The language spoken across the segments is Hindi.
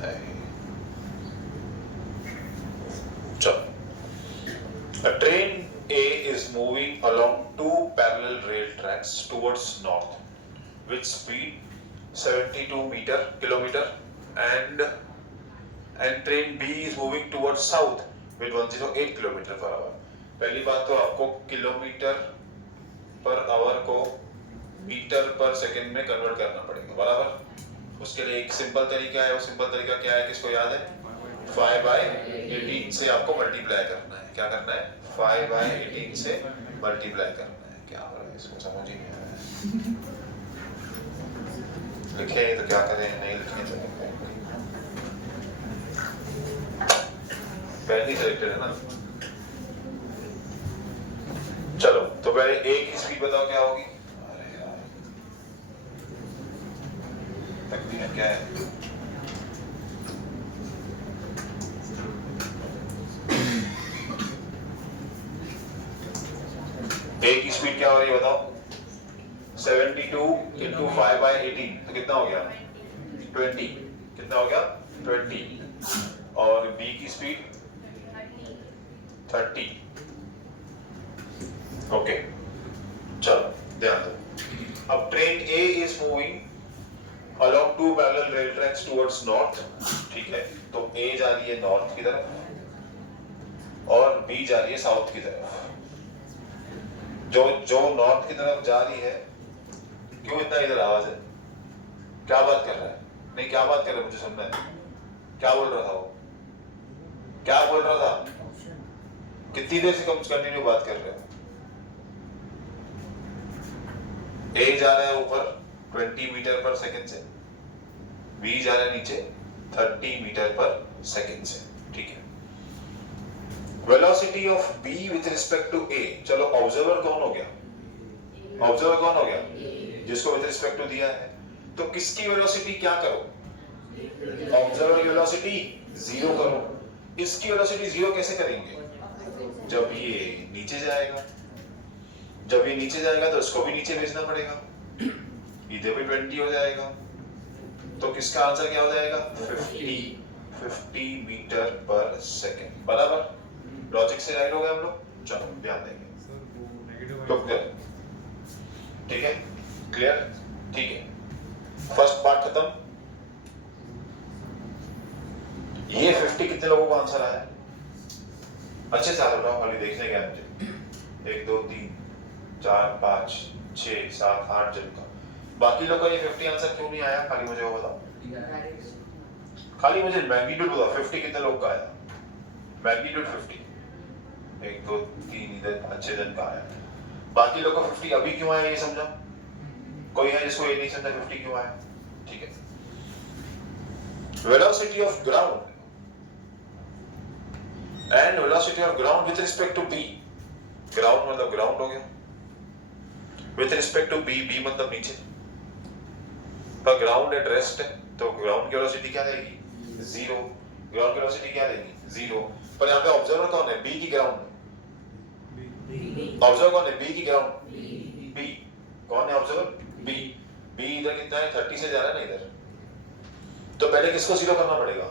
नहीं, चलो। A train A is moving along two parallel rail tracks towards north with speed 72 kilometer and train B is moving towards south with 108 kilometre per hour. पहली बात तो आपको किलोमीटर पर आवर को मीटर पर सेकंड में कन्वर्ट करना पड़ेगा, बराबर। उसके लिए एक सिंपल तरीका है, वो सिंपल तरीका क्या है, किसको याद है? 5/18 से आपको मल्टीप्लाई करना है। क्या करना है? 5/18 से मल्टीप्लाई करना है। क्या हो रहा है, इसको समझ ही नहीं आ रहा है। लिखे तो क्या करें, नहीं लिखे तो पहली सेलेक्टेड है ना। चलो तो पहले ए की स्पीड बताओ क्या होगी। अरे यार तकदीर क्या है? ए की स्पीड क्या हो रही है बताओ? 72 into 5/18 तो कितना हो गया? 20। कितना हो गया? 20। और बी की स्पीड 30। ओके चलो ध्यान दो। अब train A is moving along two parallel rail tracks towards north, ठीक है। तो ए जा रही है नॉर्थ की तरफ और बी जा रही है साउथ की तरफ। जो नॉर्थ की तरफ जा रही है, क्यों इतना इधर आवाज है? क्या बात कर रहा है? नहीं क्या बात कर रहा है, मुझे सुनना है। क्या बोल रहा था वो? क्या बोल रहा था? कितनी देर से कंटिन्यू बात कर रहे हो? ए जा रहा है ऊपर 20 मीटर पर सेकंड से, बी जा रहा है नीचे 30 मीटर पर सेकंड से, ठीक है। Velocity of B with respect to A, चलो ऑब्जर्वर कौन हो गया? ऑब्जर्वर कौन हो गया? जिसको विथ रिस्पेक्ट टू दिया है। तो किसकी वेलोसिटी क्या करो? ऑब्जर्वर की वेलोसिटी 0 करो। इसकी वेलोसिटी 0 कैसे करेंगे? जब ये नीचे जाएगा, जब ये नीचे जाएगा तो इसको भी नीचे भेजना पड़ेगा, इधर भी 20 हो जाएगा। तो किसका आंसर क्या हो जाएगा? 50 मीटर पर सेकंड, बराबर। लॉजिक से राइट हो गए हम लोग। चलो ध्यान देंगे तो ठीक है, क्लियर, ठीक है। फर्स्ट पार्ट खत्म। ये 50 कितने लोगों को आंसर आया? अच्छे से आंसर बताओ, खाली देखने गया मुझे। 1 2 3 4 5 6 7 8 जन का। बाकी लोग का ये 50 आंसर क्यों नहीं आया? खाली मुझे वो बताओ, खाली मुझे मैग्नीट्यूड बताओ। 50 कितने लोग का आया? मैग्नीट्यूड 50 1 2 3 इधर 5 जन का आया। बाकी लोग का 50 अभी क्यों आया ये समझा? कोई है जिसको ये नहीं समझा 50 क्यों आया? ठीक है। Velocity of ground and velocity of ground with respect to B. Ground मतलब ग्राउंड हो गया, with respect to B, B मतलब नीचे। पर ग्राउंड एट रेस्ट है तो ग्राउंड की वेलोसिटी क्या रहेगी? 0। ग्राउंड की वेलोसिटी क्या रहेगी? 0। पर यहाँ पे ऑब्जर्वर कौन है? बी की ग्राउंड। ऑब्जर्वर कौन है? बी की ग्राउंड। बी कौन है? Observer B. बी इधर कितना है? 30 से जा रहा है ना इधर। तो पहले किसको 0 करना पड़ेगा?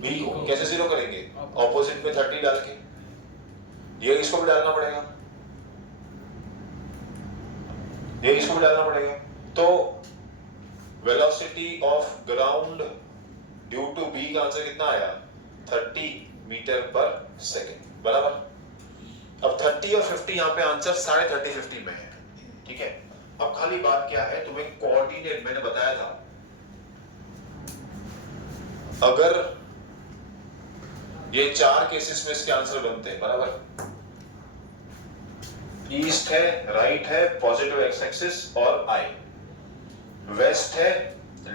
बी को। कैसे 0 करेंगे? ऑपोजिट में 30 डाल के। ये इसको भी डालना पड़ेगा, ये इसको भी डालना पड़ेगा। तो velocity of ground due to B का आंसर कितना आया? 30 मीटर पर सेकंड, बराबर। अब 30 और 50 यहाँ पे आंसर 30.5 50 में है, ठीक है। अब खाली बात क्या है, तुम्हें कोऑर्डिनेट मैंने बताया था, अगर ये 4 केसेस में इसके आंसर बनते हैं, बराबर। ईस्ट है, राइट है, पॉजिटिव एक्स एक्सिस और आई। वेस्ट है,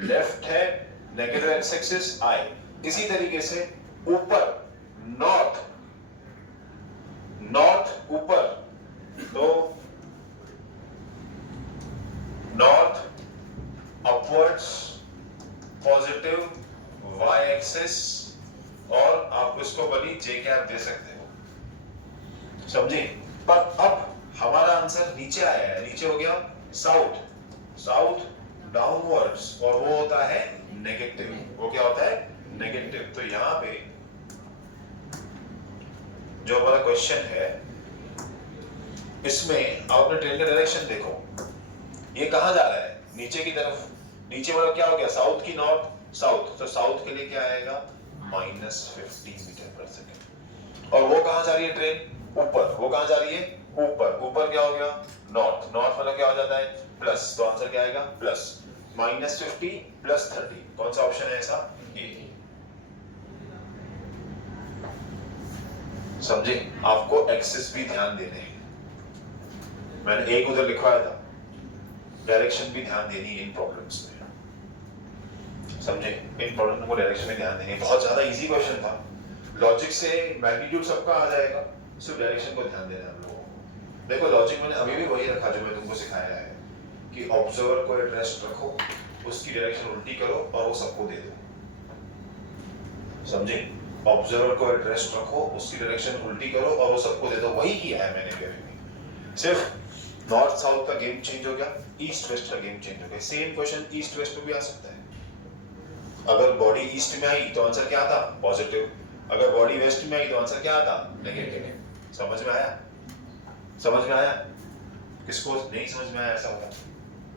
लेफ्ट है, नेगेटिव एक्स एक्सिस आई। इसी तरीके से ऊपर नॉर्थ, नॉर्थ ऊपर, तो north upwards positive Y axis, और आप इसको बनी जे कैप दे सकते हो, समझे। पर अब हमारा आंसर नीचे आया है, नीचे हो गया साउथ, साउथ डाउनवर्ड्स, और वो होता है नेगेटिव। वो क्या होता है? नेगेटिव। तो यहाँ पे जो हमारा क्वेश्चन है इसमें आपने ट्रेन का डायरेक्शन देखो, ये कहाँ जा रहा है? नीचे की तरफ। नीचे मतलब क्या हो गया? साउथ की नॉर्थ साउथ, तो साउथ के लिए क्या आएगा? -50 मीटर पर सेकेंड। और वो कहाँ जा रही है ट्रेन? ऊपर। वो कहाँ जा रही है? ऊपर। ऊपर क्या हो गया? नॉर्थ। नॉर्थ मतलब क्या हो जाता है? प्लस। तो आंसर क्या आएगा? प्लस। -50 + 30। कौन सा ऑप्शन है ऐसा? ए। समझे? आपको एक्सिस भी ध्यान देने हैं। मैंने एक उधर लिखवाया था, डायरेक्शन भी ध्यान देनी है इन प्रॉब्लम्स में। समझे? इन प्रॉब्लम को डायरेक्शन में ध्यान देनी है। बहुत ज्यादा इजी क्वेश्चन था, लॉजिक से मैग्नीट्यूड सबका आ जाएगा, सिर्फ डायरेक्शन को ध्यान देना है हम लोगों को। देखो लॉजिक मैंने अभी भी वही रखा जो मैं तुमको सिखाया है कि ऑब्जर्वर को एट रेस्ट रखो, उसकी डायरेक्शन उल्टी करो और वो सबको दे दो। समझे? ऑब्जर्वर को एट रेस्ट रखो, उसकी डायरेक्शन उल्टी करो और वो सबको दे दो। वही किया है मैंने भी। सिर्फ नॉर्थ साउथ का गेम चेंज हो गया, ईस्ट वेस्ट का गेम चेंज हो गया। सेम क्वेश्चन ईस्ट वेस्ट में भी आ सकता है। अगर बॉडी ईस्ट में आई तो आंसर क्या आता? पॉजिटिव। अगर बॉडी वेस्ट में आई तो आंसर क्या आता? नेगेटिव। समझ में आया? समझ में आया? किसको नहीं समझ में आया ऐसा होता?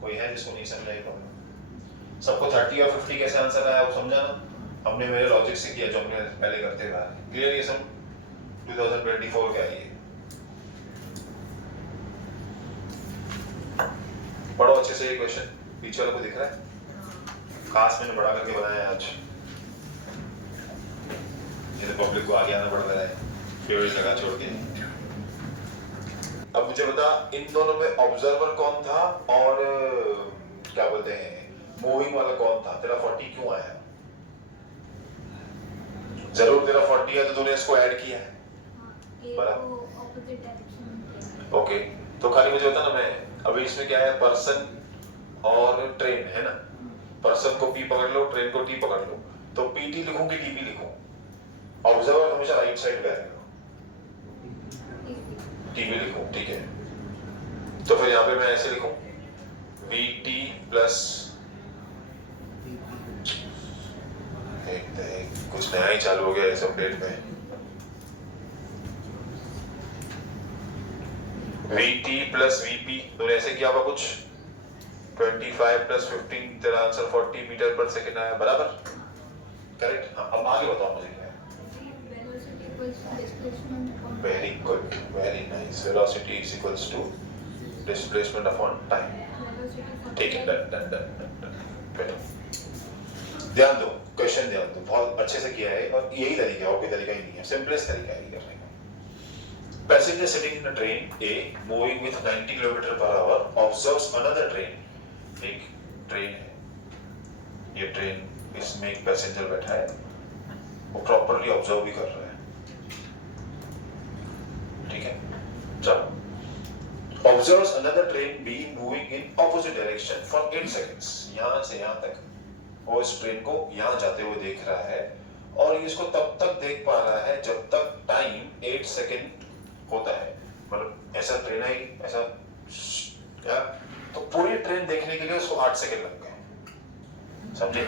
कोई है जिसको नहीं समझ आएगा? सबको 30 और 50 कैसे आंसर आया वो समझा ना? हमने मेरे लॉजिक से किया जो हमने पहले करते हुए आए। क्लियर? ये सब 2024 का है ये। पढ़ो अच्छे से ये क्वेश्चन। पीछे वाले को दिख रहा है? खास मैंने बड़ा करके बनाया है आज, ये पब्लिक को आगे आना पड़ रहा है फेवरेट जगह छोड़ के। अब मुझे बता, इन दोनों में ऑब्जर्वर कौन था और क्या बोलते हैं मूविंग वाला कौन था? तेरा 40 क्यों आया? जरूर तेरा 40 है तो तूने इसको ऐड किया है, बराबर? Opposite direction. ओके, तो खाली मुझे बता ना, मैं अभी इसमें क्या है? पर्सन और ट्रेन है ना। पर्सन को पी पकड़ लो, ट्रेन को टी पकड़ लो, तो पीटी लिखूं कि टीपी लिखूं? ऑब्जर्वर हमेशा राइट साइड पे आएगा, टीपी लिखूं, ठीक है? तो फिर यहाँ पे मैं ऐसे लिखूं वीटी प्लस कुछ नया ही चालू हो गया इस अपडेट में, वीटी प्लस वीपी। तो ऐसे किया हुआ कुछ 25 + 15, तेरा आंसर 40 मीटर पर सेकेंड आया, बराबर? करेक्ट। अब आगे बताओ मुझे क्या है? Very good, very nice. Velocity is equals to displacement upon time. ठीक है, डन डन डन डन। ध्यान दो, क्वेश्चन ध्यान दो, बहुत अच्छे से किया है और यही तरीका है, और कोई तरीका ही नहीं है, सिंपलेस्ट तरीका है करने का। Passenger sitting in a train a moving with 90 km/h observes another train. एक ट्रेन है, ये ट्रेन, इसमें एक पैसेंजर बैठा है, वो प्रॉपर्ली ऑब्जर्व भी कर रहा है, ठीक है? चलो, observes another train be moving in opposite direction for 8 seconds। यहां से यहां तक वो इस ट्रेन को यहां जाते हुए देख रहा है और ये इसको तब तक देख पा रहा है जब तक टाइम 8 सेकंड होता है। मतलब ऐसा ट्रेन है, ऐसा क्या, तो पूरी ट्रेन देखने के लिए उसको 8 सेकंड लग गए। समझे?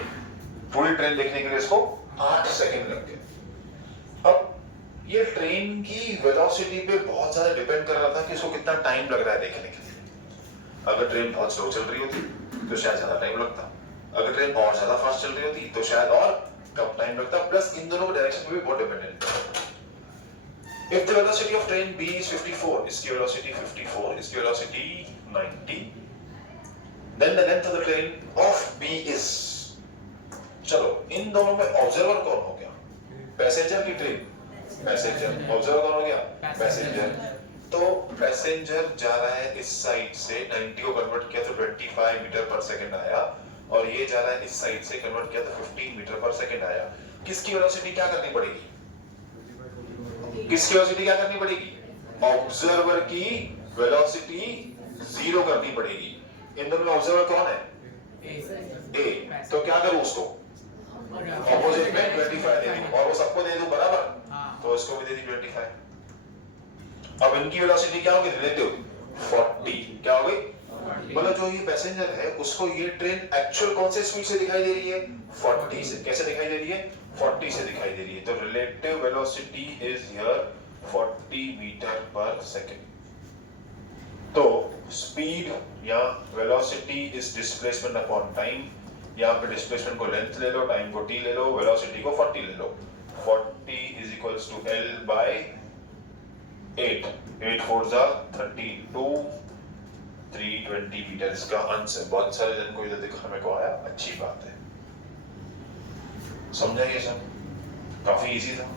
पूरी ट्रेन देखने के लिए इसको 8 सेकंड लग गए। अब ये ट्रेन की वेलोसिटी पे बहुत ज्यादा डिपेंड कर रहा था कि इसको कितना टाइम लग रहा है देखने के लिए। अगर ट्रेन बहुत स्लो चल रही होती तो शायद ज्यादा टाइम लगता, अगर ट्रेन और ज्यादा फास्ट चल रही होती तो शायद और कम टाइम लगता। प्लस इन दोनों डायरेक्शन पे भी बहुत डिपेंडेंट है। If the velocity of train B is 54, इसकी velocity 54, इसकी velocity 90, then the length of the train of B is, चलो इन दोनों में ऑब्जर्वर कौन हो गया? पैसेंजर की ट्रेन? पैसेंजर। ऑब्जर्वर कौन हो गया? पैसेंजर। तो पैसेंजर जा रहा है इस साइड से, 90 को कन्वर्ट किया तो 25 मीटर पर सेकंड आया, और ये जा रहा है इस साइड से, कन्वर्ट किया तो 15 मीटर पर सेकंड आया। किसकी वेलोसिटी क्या करनी पड़ेगी? किसकी वेलोसिटी क्या करनी पड़ेगी? ऑब्जर्वर की वेलोसिटी 0 करनी पड़ेगी। इन दोनों में ऑब्जर्वर कौन है? ए। तो क्या करूं उसको? ऑपोजिट में 25 दे दूं और वो सबको दे दूं, बराबर? तो इसको भी दे दी 25। अब इनकी वेलोसिटी क्या होगी? रिलेटिव 40। क्या हो गई? मतलब जो ये पैसेंजर है उसको ये ट्रेन एक्चुअल कौन से स्पीड से दिखाई दे रही है? 40 से। कैसे दिखाई दे रही है? 40 से दिखाई दे रही है, तो relative velocity is here 40 metre per second. तो स्पीड या velocity is displacement upon time. यहाँ पे डिस्प्लेसमेंट को लेंथ ले लो, टाइम को t ले लो, वेलोसिटी को 40 ले लो। 40 is equals to L by 8, 8 4 जा 32, 320 मीटर इसका आंसर। बहुत सारे जन को इधर दिखाने को आया, अच्छी बात है। समझा ये सब? काफी इजी था।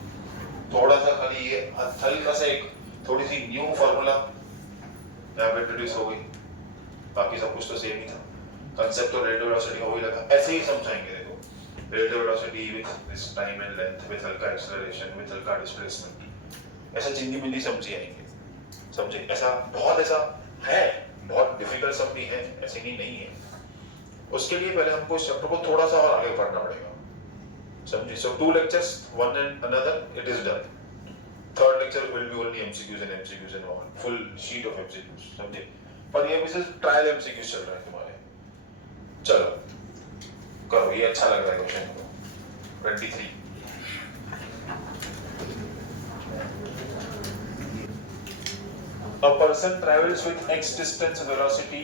थोड़ा सा खाली ये हल्का सा एक थोड़ी सी न्यू फॉर्मूला यहाँ पे इंट्रोड्यूस हो गई, बाकी सब कुछ तो सेम ही था। कंसेप्ट तो रिलेटिव वेलोसिटी का वही लगा, ऐसे ही समझाएंगे। देखो, relative velocity with this time and length, with हल्का एक्सेलरेशन, विद हल्का डिस्प्लेसमेंट, ऐसा चिंदी मिंदी समझी आएंगे। समझे? ऐसा बहुत ऐसा है, बहुत डिफिकल्ट सब भी है, ऐसे नहीं है। उसके लिए पहले हमको इस चैप्टर को थोड़ा सा और आगे पढ़ना पड़ेगा। समझे? So 2 lectures, one and another, it is done. Third lecture will be only MCQs and all, full sheet of MCQs. समझे? पर ये भी सिर्फ ट्रायल MCQs चल रहा है तुम्हारे। चलो करो, ये अच्छा लग रहा है क्वेश्चन को। 23 A person travels with x distance, velocity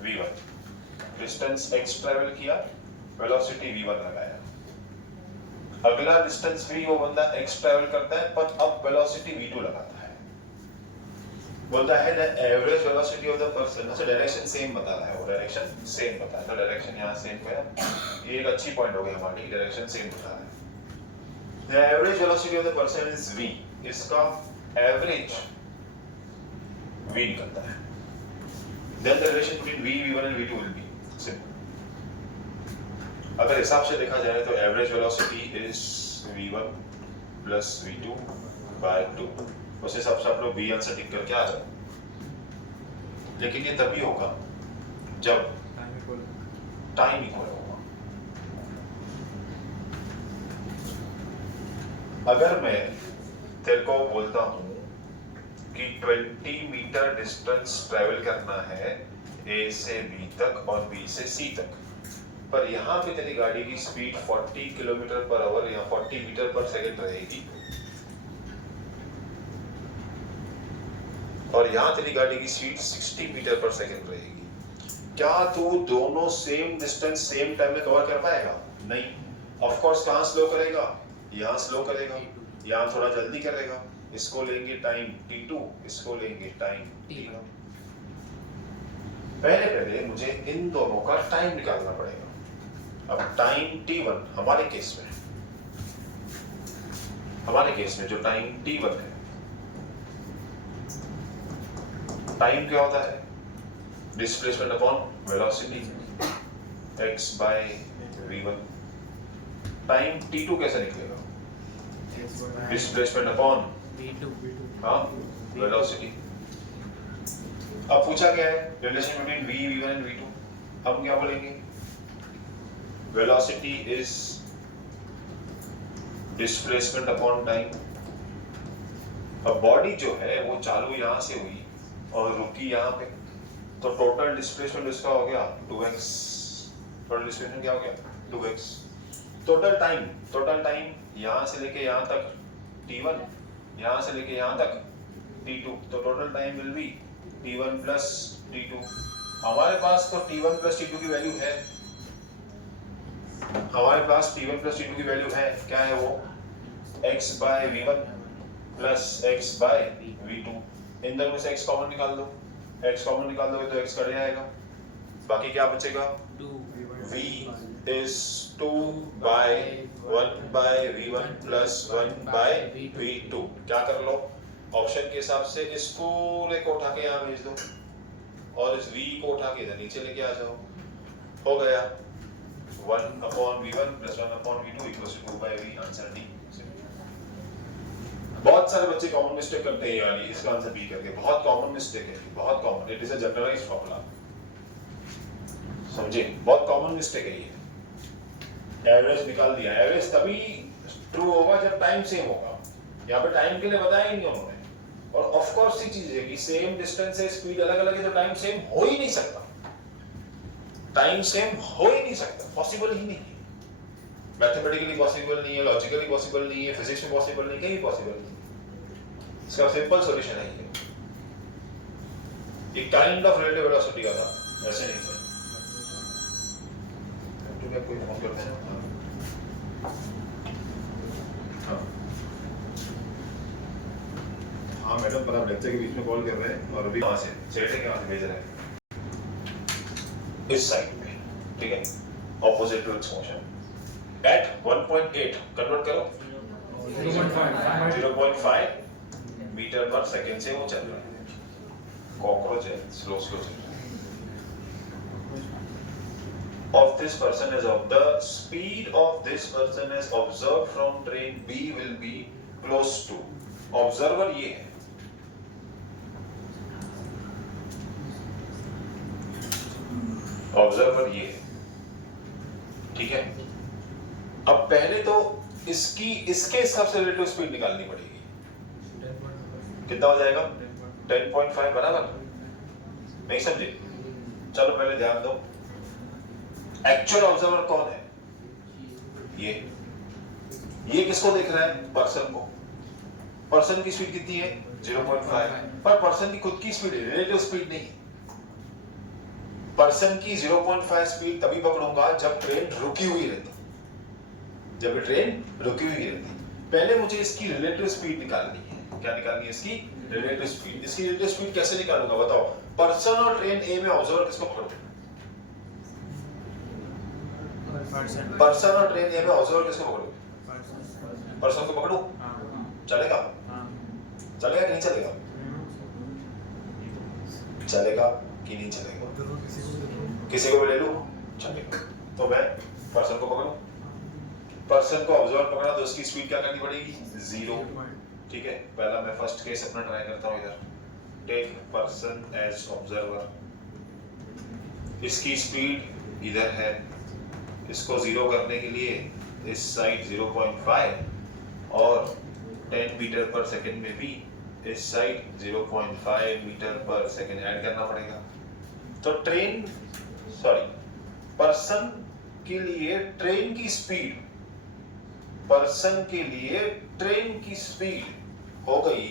v1. Distance x travel किया, velocity v1 लगाया। अगला डिस्टेंस v वो बंदा x ट्रैवल करता है, पर अब वेलोसिटी v2 लगाता है। बोलता है the average velocity of the person, अच्छा डायरेक्शन सेम बता रहा है, वो डायरेक्शन सेम बता रहा है, तो डायरेक्शन यहाँ सेम है। ये एक अच्छी पॉइंट हो गई हमारी, डायरेक्शन सेम बता रहा है। The average velocity of the person is v, इसका एवरेज v निकलता है। Then the relation between v, v1 and v2 will be simple. अगर हिसाब से देखा जाए तो average velocity is v1 plus v2 by 2। उस हिसाब से आप लोग b आंसर टिक करके आ रहे हो। लेकिन ये तभी होगा जब टाइम इक्वल होगा। अगर मैं तेरे को बोलता हूं कि 20 मीटर डिस्टेंस ट्रैवल करना है a से b तक और b से c तक, पर यहाँ पे तेरी गाड़ी की स्पीड 40 किलोमीटर पर आवर या 40 मीटर पर सेकंड रहेगी, और यहाँ तेरी गाड़ी की स्पीड 60 मीटर पर सेकंड रहेगी। क्या तू दोनों सेम डिस्टेंस सेम टाइम में कवर कर पाएगा? नहीं। ऑफ कोर्स कहाँ स्लो करेगा? यहाँ स्लो करेगा, यहाँ थोड़ा जल्दी करेगा। इसको लेंगे टाइम t2, इसको लेंगे टाइम t1। पहले मुझे इन दोनों का टाइम निकालना पड़ेगा। अब टाइम t1 हमारे केस में जो टाइम t1 है, टाइम क्या होता है? Displacement upon velocity x by v1। Time t2 कैसे निकलेगा? डिस्प्लेसमेंट अपॉन हाँ वेलोसिटी। अब पूछा क्या है? Relation between v, v1 and v2। हम क्या बोलेंगे? Velocity is displacement upon time. अब बॉडी जो है वो चालू यहां से हुई और रुकी यहाँ पे, तो टोटल डिस्प्लेसमेंट इसका हो गया 2x। टोटल डिस्प्लेसमेंट क्या हो गया? 2x। टोटल टाइम यहाँ से लेके यहाँ तक t1, यहाँ से लेके यहाँ तक t2, तो total time will be t1 plus t2। हमारे पास तो t1 प्लस t2 की वैल्यू है, की वैल्यू है। क्या है वो? x by v1 plus x by v2। इन दोनों में से x कॉमन निकाल दो, तो x कट जाएगा, बाकी क्या बचेगा? v is 2 by 1 by v1 plus 1 by v2। क्या कर लो? ऑप्शन के हिसाब से इस पूरे को उठा के यहाँ भेज दो और इस v को उठा के इधर नीचे लेके आ जाओ। हो गया 1 upon v1 plus 1 upon v2 equals to 2 by v। Answer D। बहुत सारे बच्चे कॉमन मिस्टेक करते हैं यार, इसका आंसर बी करके। बहुत कॉमन मिस्टेक है, बहुत common. It is a generalized formula, समझे? बहुत कॉमन मिस्टेक है ये। एवरेज निकाल दिया, एवरेज तभी ट्रू होगा जब टाइम सेम होगा। यहाँ पे टाइम के लिए बताया ही नहीं उन्होंने। और ऑफ कोर्स ही चीज है कि सेम डिस्टेंस है, स्पीड अलग अलग है, तो टाइम सेम हो ही नहीं सकता। टाइम सेम हो ही नहीं सकता, पॉसिबल ही नहीं है। मैथमेटिकली पॉसिबल नहीं है, लॉजिकली पॉसिबल नहीं है, फिजिक्स में पॉसिबल नहीं, कहीं पॉसिबल नहीं। इसका सिंपल सॉल्यूशन है ये। एक काइंड ऑफ रिलेटिव वेलोसिटी का था, वैसे नहीं था। तो क्या कोई फोन करते हैं? हाँ मैडम, पर आप लेक्चर के बीच में कॉल कर रहे हैं और अभी वहाँ से सेट है, वहाँ से भेज रहे हैं इस साइड पे, ठीक है, opposite to its motion at 1.8 convert करो 0.5 मीटर पर सेकंड से वो चल रहा है। कॉकरोच है, स्लो स्लो चल रहा है। of this person is of the speed of this person is observed from train B will be close to observer ये है, ऑब्जर्वर ये है, ठीक है। अब पहले तो इसकी इसके हिसाब से रिलेटिव स्पीड निकालनी पड़ेगी। कितना हो जाएगा? 10.5 बराबर, नहीं समझे? चलो पहले ध्यान दो, एक्चुअल ऑब्जर्वर कौन है? ये किसको देख रहा है? पर्सन को। पर्सन की स्पीड कितनी है? 0.5, पर पर्सन की खुद की स्पीड है, रिलेटिव स्पीड नहीं है। पर्सन की 0.5 स्पीड तभी पकड़ूंगा जब ट्रेन रुकी हुई रहती, जब ट्रेन रुकी हुई रहती। पहले मुझे इसकी रिलेटिव स्पीड निकालनी है। क्या निकालनी है? इसकी रिलेटिव स्पीड। इसकी रिलेटिव स्पीड कैसे निकालूंगा बताओ? पर्सन और ट्रेन ए में ऑब्जर्वर किसको पकड़ूं? पर्सन और ट्रेन ए में ऑब्जर्वर किसको पकड़ूं? पर्सन को पकड़ूं? चलेगा? चलेगा कि नहीं चलेगा? चलेगा कि नहीं चलेगा? किसी को भी ले लूं? चलेगा। तो मैं पर्सन को पकड़ूं, पर्सन को ऑब्जर्वर पकड़ा तो उसकी स्पीड क्या करनी पड़ेगी? 0, ठीक है। पहला मैं फर्स्ट केस अपना ट्राई करता हूं इधर। टेक पर्सन एज ऑब्जर्वर, इसकी स्पीड इधर है, इसको 0 करने के लिए इस साइड 0.5 और 10 मीटर पर सेकंड में भी इस साइड 0.5 मीटर पर सेकंड ऐड करना पड़ेगा। तो पर्सन के लिए ट्रेन की स्पीड, पर्सन के लिए ट्रेन की स्पीड हो गई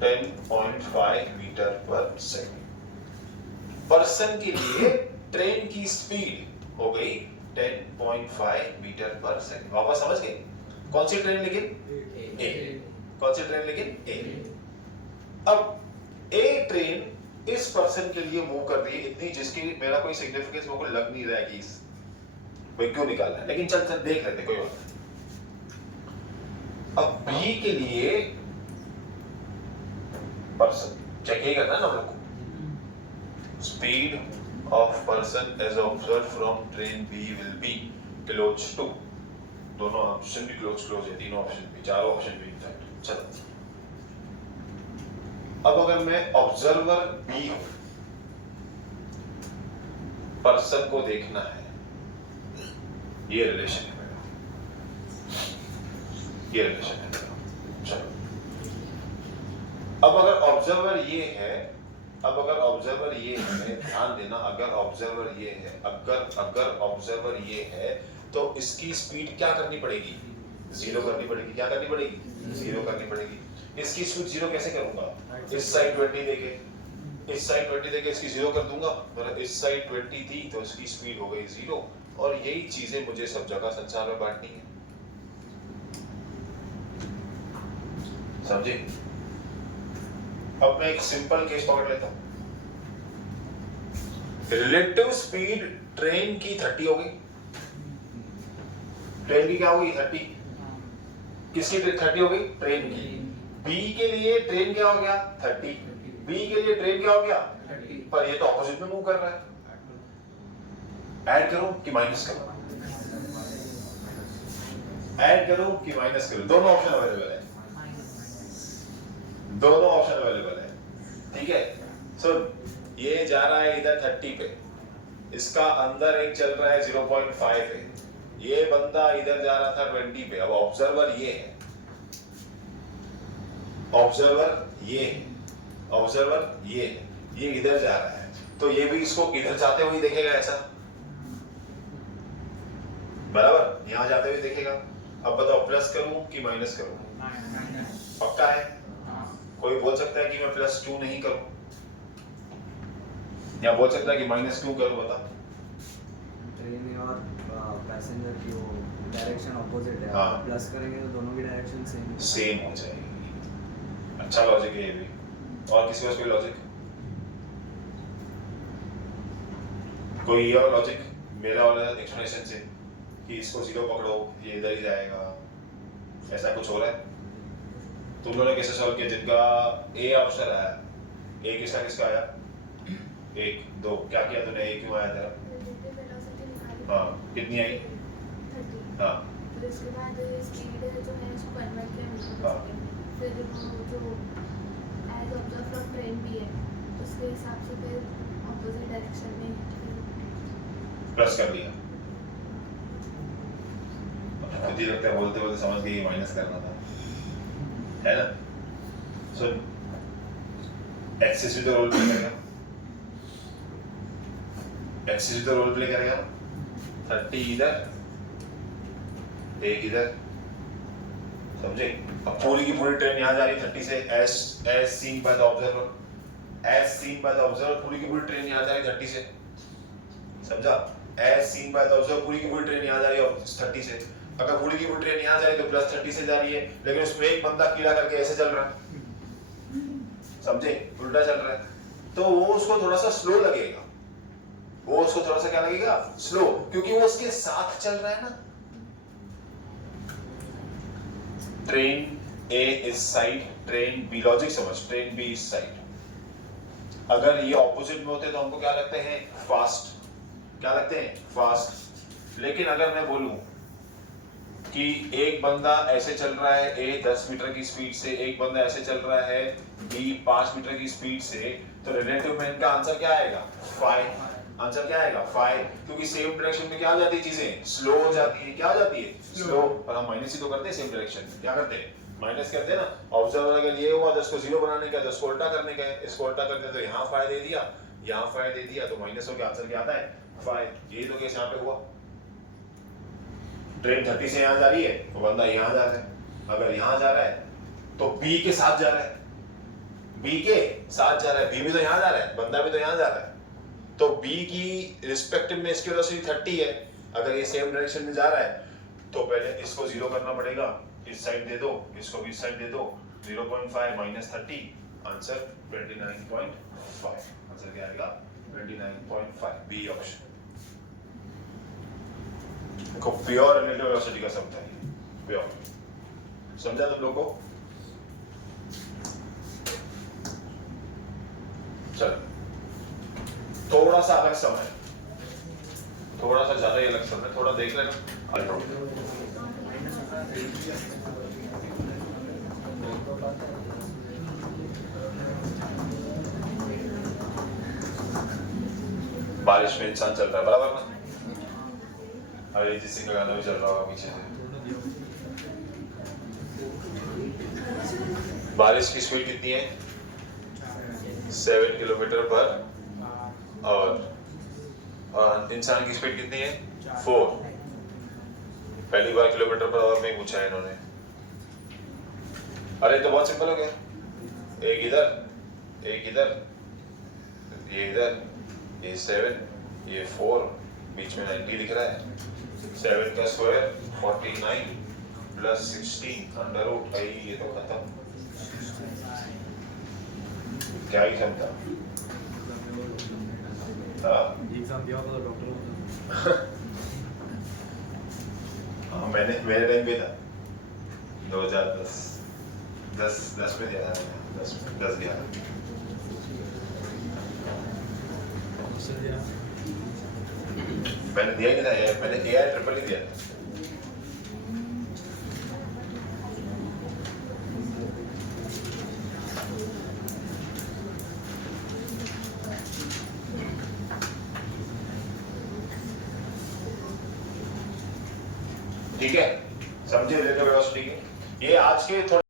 10.5 मीटर पर सेकंड। पर्सन के लिए ट्रेन की स्पीड हो गई 10.5 मीटर पर सेकंड। वापस समझ गए? कौन सी ट्रेन? लेकिन ए। कौन सी ट्रेन? लेकिन ए। अब ए ट्रेन इस पर्सन के लिए मूव कर रही है इतनी जिसकी मेरा कोई सिग्निफिकेंस मेरे को लग नहीं रहा है कि भाई क्यों निकालना है, लेकिन चल देख लेते, कोई बात नहीं। अब बी के लिए पर्सन चेक ही करना ना हम लोग को। Speed of person as observe from train B will be close to, दोनों ऑप्शन भी क्लोज है, तीनों ऑप्शन भी, चारों ऑप्शन भी इनफैक्ट। चलो अब अगर मैं ऑब्जर्वर बी हूं, पर्सन को देखना है, ये रिलेशन है मेरा, ये रिलेशन है मेरा। चलो अब अगर ऑब्जर्वर ये है, अब अगर ऑब्जर्वर ये है, ध्यान देना, अगर ऑब्जर्वर ये है, अगर ऑब्जर्वर ये है तो इसकी स्पीड क्या करनी पड़ेगी? 0 करनी पड़ेगी। क्या करनी पड़ेगी? 0 करनी पड़ेगी। इसकी स्पीड 0 कैसे करूंगा? इस साइड 20 देके, इस साइड 20 देके इसकी 0 कर दूंगा। मतलब इस साइड 20 थी तो इसकी स्पीड हो गई 0। और यही चीजें मुझे सब जगह संसार में बांटनी है, समझे? अब मैं एक सिंपल केस पकड़ लेता हूं। रिलेटिव स्पीड ट्रेन की 30 हो गई। ट्रेन की क्या हो गई? 30। किसकी 30 हो गई? ट्रेन की। बी के लिए ट्रेन क्या हो गया? 30। बी के लिए ट्रेन क्या हो गया? 30। पर ये तो ऑपोजिट में मूव कर रहा है। ऐड करूं कि माइनस करूं? ऐड करूं कि माइनस करूं? दोनों ऑप्शन अवेलेबल है, दोनों ऑप्शन अवेलेबल है, ठीक है। सो ये जा रहा है इधर 30 पे, इसका अंदर एक चल रहा है 0.5 पे, ये बंदा इधर जा रहा था 20 पे। अब ऑब्जर्वर ये है, ऑब्जर्वर ये है, ऑब्जर्वर ये है, ये इधर जा रहा है, तो ये भी इसको इधर जाते हुए देखेगा ऐसा। बराबर, यहाँ जाते हुए देखेगा। अब बताओ प्लस करूं कि माइनस करूं? पक्का है? कोई बोल सकता है कि मैं +2 नहीं करूं, या बोल सकता है कि -2 करूं? बता। ट्रेन और पैसेंजर की वो डायरेक्शन ऑपोजिट है। हाँ। प्लस करेंगे तो दोनों की डायरेक्शन सेम हो जाएगी। अच्छा लॉजिक है ये भी। और किसी पास कोई लॉजिक? कोई ये और लॉजिक मेरा वाला एक्सप्लेनेशन से कि इसको 0 पकड़ो, ये इधर ही जाएगा, ऐसा कुछ हो रहा है? तुम लोगों ने कैसे सॉल्व किया? जिनका ए ऑप्शन आया, ए किसका किसका आया? 1 2 क्या किया तूने? ए क्यों आया तेरा? रिलेटिव वेलोसिटी निकाली। हाँ, कितनी आई? 30। हाँ फिर उसके बाद स्पीड जो है उसको कन्वर्ट किया मीटर हाँ। पर सेकंड। फिर वो जो एज ऑब्जर्व फ्रॉम ट्रेन भी है, उसके हिसाब से फिर ऑपोजिट डायरेक्शन में प्लस कर दिया। मुझे लगता है बोलते बोलते समझ गई माइनस करना था, है ना? सो एक्सिस भी तो रोल प्ले करेगा, एक्सिस भी तो रोल प्ले करेगा। 30 इधर, 1 इधर, समझे? अब पूरी की पूरी ट्रेन यहाँ जा रही है 30 से, as seen by the observer, as seen by the observer पूरी की पूरी ट्रेन यहाँ जा रही है 30 से, समझा? as seen by the observer पूरी की पूरी ट्रेन यहाँ जा रही है 30 से। अगर पूरी की पूरी ट्रेन यहाँ जा रही है तो +30 से जा रही है, लेकिन उसमें एक बंदा कीड़ा करके ऐसे चल रहा है, समझे? उल्टा चल रहा है, तो वो उसको थोड़ा सा स्लो लगेगा। वो उसको थोड़ा सा क्या लगेगा? स्लो, क्योंकि वो उसके साथ चल रहा है ना। ट्रेन ए इस साइड, ट्रेन बी, लॉजिक समझ, ट्रेन बी इस साइड। अगर ये ऑपोजिट में होते तो हमको क्या लगते हैं? फास्ट। क्या लगते हैं? फास्ट। लेकिन अगर मैं बोलूं कि एक बंदा ऐसे चल रहा है ए 10 मीटर की स्पीड से, एक बंदा ऐसे चल रहा है बी 5 मीटर की स्पीड से, तो रिलेटिव में इनका आंसर क्या आएगा? 5। आंसर क्या आएगा? 5, क्योंकि सेम डायरेक्शन में क्या हो जाती है चीजें? स्लो हो जाती है। क्या हो जाती है? स्लो। और हम माइनस ही तो करते हैं सेम डायरेक्शन में। क्या करते हैं? माइनस करते हैं ना। ऑब्जर्वर अगर ये हुआ तो इसको 0 बनाने का, तो इसको उल्टा करने का है। इसको उल्टा करते तो यहाँ 5 दे दिया, यहाँ 5 दे दिया, तो माइनस हो गया, आंसर क्या आता है? 5। यही तो केस यहाँ पे हुआ। ट्रेन 30 से यहाँ जा रही है तो बंदा यहाँ जा रहा है। अगर यहाँ जा रहा है तो बी के साथ जा रहा है, बी के साथ जा रहा है, बी भी तो यहाँ जा रहा है, बंदा भी तो यहाँ जा रहा है, तो बी की रिस्पेक्टिव में इसकी वेलोसिटी 30 है। अगर ये सेम डायरेक्शन में जा रहा है तो पहले इसको 0 करना पड़ेगा, इस साइड दे दो, इसको भी इस साइड दे दो, 0.5 माइनस 30, आंसर 29.5। आंसर क्या आएगा? 29.5, बी ऑप्शन। देखो प्योर रिलेटिव वेलोसिटी का शब्द है, प्योर। समझा तुम लोग को? चलो थोड़ा सा अलग समय, थोड़ा सा ज्यादा ही अलग समय, थोड़ा देख लेना। बारिश में इंसान चल रहा है, बराबर ना? अरिजीत सिंह का गाना भी चल रहा होगा पीछे से। बारिश की स्पीड कितनी है? 7 किलोमीटर पर और इंसान की स्पीड कितनी है? 4। पहली बार किलोमीटर पर आवर में पूछा है इन्होंने। अरे तो बहुत सिंपल हो गया, एक इधर एक इधर, ये इधर, ये 7, ये 4, बीच में 90 लिख रहा है। 7 का स्क्वायर 49 प्लस 16 अंडर रूट, भाई ये तो खत्म, क्या ही क्षमता। एग्जाम दिया होगा तो डॉक्टर हाँ, मैंने मेरे टाइम पे था 2010 में दिया था, 10 दिया था। मैंने दिया ही नहीं था यार, मैंने AI ट्रिपल ही दिया था। ठीक है, समझे रिलेटिव वेलोसिटी के? ये आज के थोड़े